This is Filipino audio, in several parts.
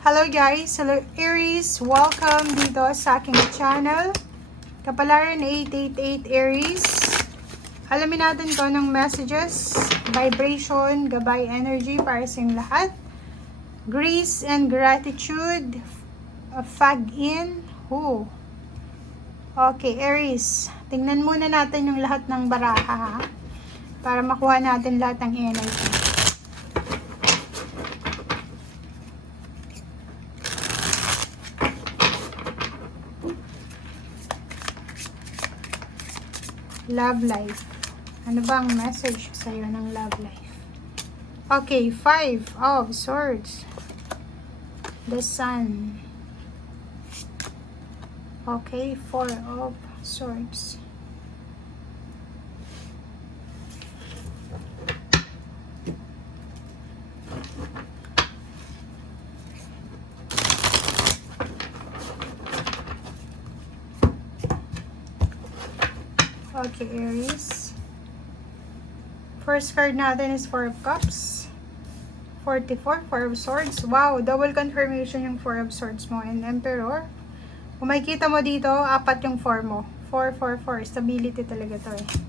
Hello guys! Hello Aries! Welcome dito sa aking channel. Kapalaran 888 Aries. Alamin natin ko ng messages, vibration, gabay energy para sa inyong lahat. Grace and gratitude. Fag in. Who? Okay, Aries. Tingnan muna natin yung lahat ng baraha, ha? Para makuha natin lahat ng energy. Love life. Ano ba ang message sa'yo ng love life? Okay, 5 of swords. The sun. Okay, 4 of swords. Okay, Aries. First card natin is 4 of Cups. 44, 4 of Swords. Wow, double confirmation yung 4 of Swords mo. And Emperor. Kung makikita mo dito, 4 yung 4 mo. 4, 4, 4. Stability talaga to eh.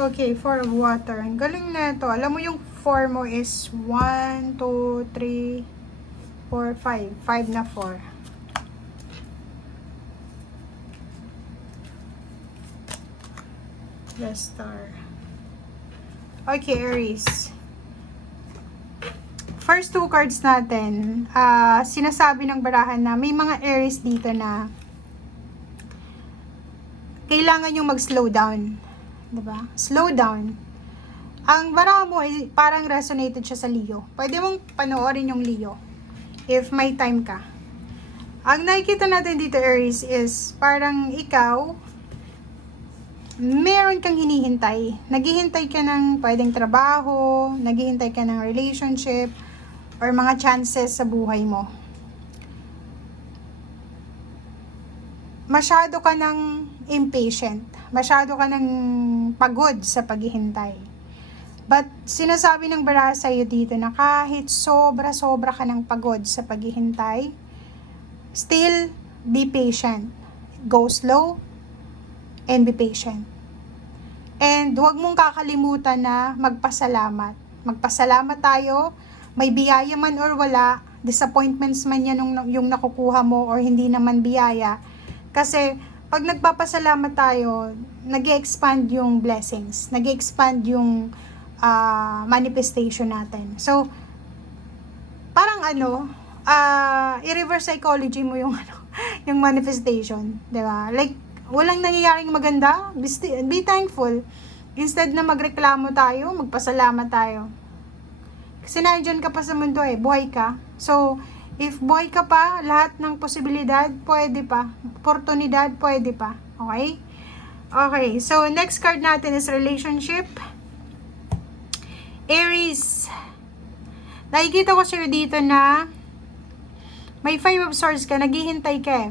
Okay, 4 of water. Ang galing na ito. Alam mo yung 4 mo is 1, 2, 3, 4, 5. 5 na 4. The star. Okay, Aries. First 2 cards natin, sinasabi ng barahan na may mga Aries dito na kailangan yung mag-slow down. Diba? Slow down. Ang baraha mo ay parang resonated siya sa Leo. Pwede mong panoorin yung Leo if may time ka. Ang nakikita natin dito, Aries, is parang ikaw meron kang hinihintay. Naghihintay ka ng pwedeng trabaho, naghihintay ka ng relationship, or mga chances sa buhay mo. Masyado ka ng impatient. Masyado ka ng pagod sa paghihintay. But sinasabi ng baraha sa'yo dito na kahit sobra-sobra ka ng pagod sa paghihintay, still be patient. Go slow and be patient. And huwag mong kakalimutan na magpasalamat. Magpasalamat tayo, may biyaya man or wala, disappointments man yan yung nakukuha mo or hindi naman biyaya. Kasi pag nagpapasalamat tayo, nag-expand yung blessings, nag-expand yung manifestation natin. So, parang i-reverse psychology mo yung yung manifestation, 'di ba? Like walang nangyayaring maganda, be thankful. Instead na magreklamo tayo, magpasalamat tayo. Kasi nandiyan ka pa sa mundo eh, buhay ka. So, if buhay ka pa, lahat ng posibilidad, pwede pa. Oportunidad, pwede pa. Okay? Okay, so next card natin is relationship. Aries. Nakikita ko sa'yo dito na may 5 of swords ka, naghihintay ka eh.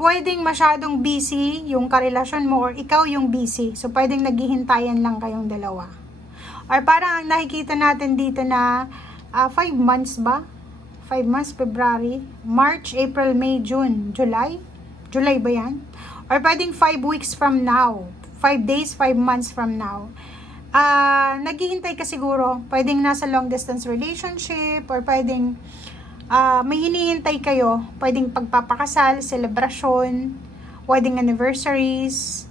Pwedeng masyadong busy yung karelasyon mo or ikaw yung busy. So, pwedeng naghihintayan lang kayong dalawa. Or parang ang nakikita natin dito na 5 months ba? 5 months, February, March, April, May, June, July? July ba yan? Or pwedeng 5 weeks from now. 5 days, 5 months from now. Naghihintay ka siguro. Pwedeng nasa long distance relationship or pwedeng may hinihintay kayo. Pwedeng pagpapakasal, celebration, wedding anniversaries,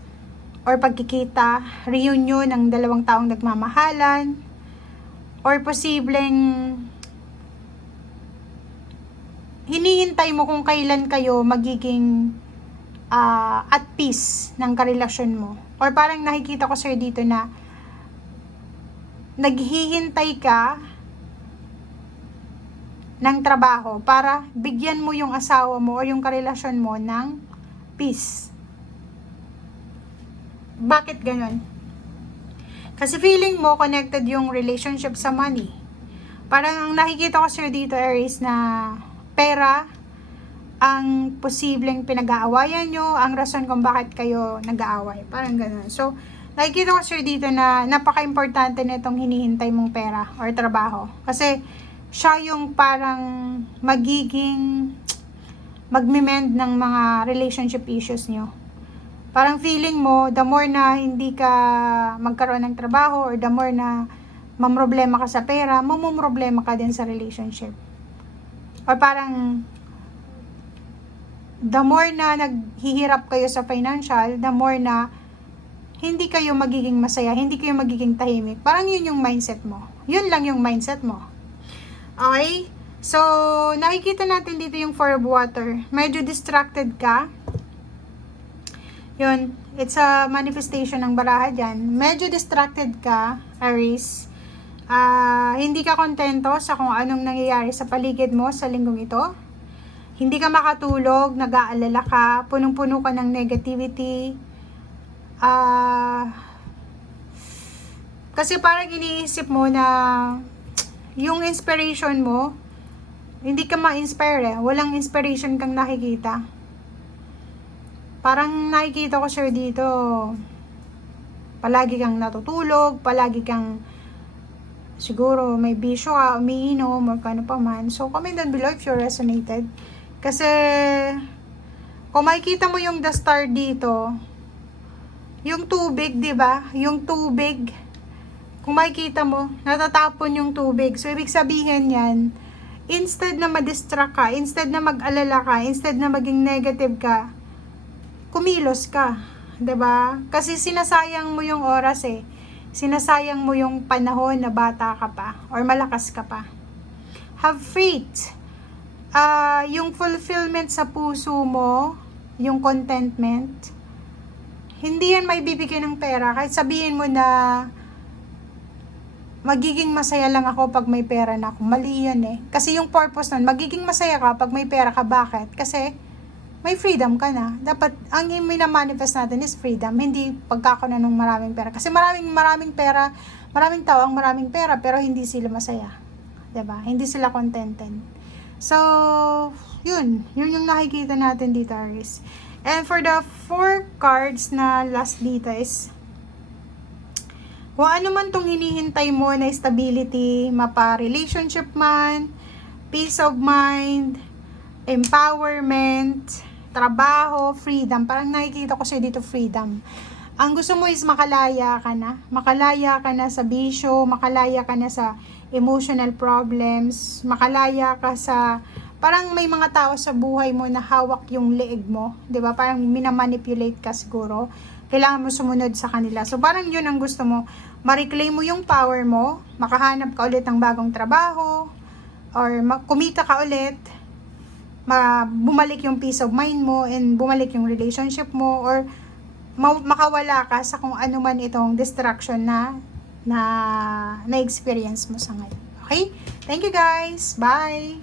or pagkikita, reunion ng dalawang taong nagmamahalan, or posibleng hinihintay mo kung kailan kayo magiging at peace ng karelasyon mo. Or parang nakikita ko sa'yo dito na naghihintay ka ng trabaho para bigyan mo yung asawa mo o yung karelasyon mo ng peace. Bakit ganon? Kasi feeling mo connected yung relationship sa money. Parang ang nakikita ko sa'yo dito, Aries, na pera ang posibleng pinag-aawayan nyo, ang rason kung bakit kayo nag-aaway. Parang ganun. So, nakikita ko sa'yo dito na napaka-importante nitong hinihintay mong pera or trabaho. Kasi, siya yung parang magme-mend ng mga relationship issues nyo. Parang feeling mo, the more na hindi ka magkaroon ng trabaho or the more na mamroblema ka sa pera, mamumroblema ka din sa relationship. Or parang, the more na naghihirap kayo sa financial, the more na hindi kayo magiging masaya, hindi kayo magiging tahimik. Parang yun yung mindset mo. Yun lang yung mindset mo. Okay? So, nakikita natin dito yung Four of Water. Medyo distracted ka. Yun, it's a manifestation ng baraha dyan. Medyo distracted ka, Aries. Hindi ka kontento sa kung anong nangyayari sa paligid mo sa linggong ito. Hindi ka makatulog, nag-aalala ka, punong-puno ka ng negativity. Kasi parang iniisip mo na yung inspiration mo, hindi ka ma-inspire eh. Walang inspiration kang nakikita. Parang nakikita ko sir dito, palagi kang natutulog, palagi kang siguro may bisyo ka, umiinom, or kano pa man. So, comment down below if you resonated. Kasi, kung makikita mo yung the star dito, yung tubig, di ba? Yung tubig, kung makikita mo, natatapon yung tubig. So, ibig sabihin yan, instead na ma-distract ka, instead na mag-alala ka, instead na maging negative ka, kumilos ka, 'di ba? Kasi sinasayang mo yung oras eh. Sinasayang mo yung panahon na bata ka pa or malakas ka pa. Have faith. Yung fulfillment sa puso mo, yung contentment, hindi yan maibibigay ng pera. Kahit sabihin mo na magiging masaya lang ako pag may pera na ako. Mali yan eh. Kasi yung purpose nun, magiging masaya ka pag may pera ka. Bakit? Kasi may freedom ka na. Dapat, ang minamanifest natin is freedom, hindi pagkakaroon ng maraming pera. Kasi maraming pera, maraming tao ang maraming pera, pero hindi sila masaya. 'Di ba? Hindi sila contented. So, yun yung nakikita natin dito, Aries. And for the 4 cards na last dito is, kung ano man tong hinihintay mo na stability, mapa-relationship man, peace of mind, empowerment, trabaho, freedom. Parang nakikita ko siya dito, freedom. Ang gusto mo is makalaya ka na. Makalaya ka na sa bisyo, makalaya ka na sa emotional problems, makalaya ka sa, parang may mga tao sa buhay mo na hawak yung leeg mo, 'di ba? Parang minamanipulate ka siguro. Kailangan mo sumunod sa kanila. So parang yun ang gusto mo. Ma-reclaim mo yung power mo, makahanap ka ulit ng bagong trabaho, or kumita ka ulit, bumalik yung peace of mind mo, and bumalik yung relationship mo, or makawala ka sa kung ano man itong distraction na experience mo sa ngayon. Okay? Thank you guys. Bye!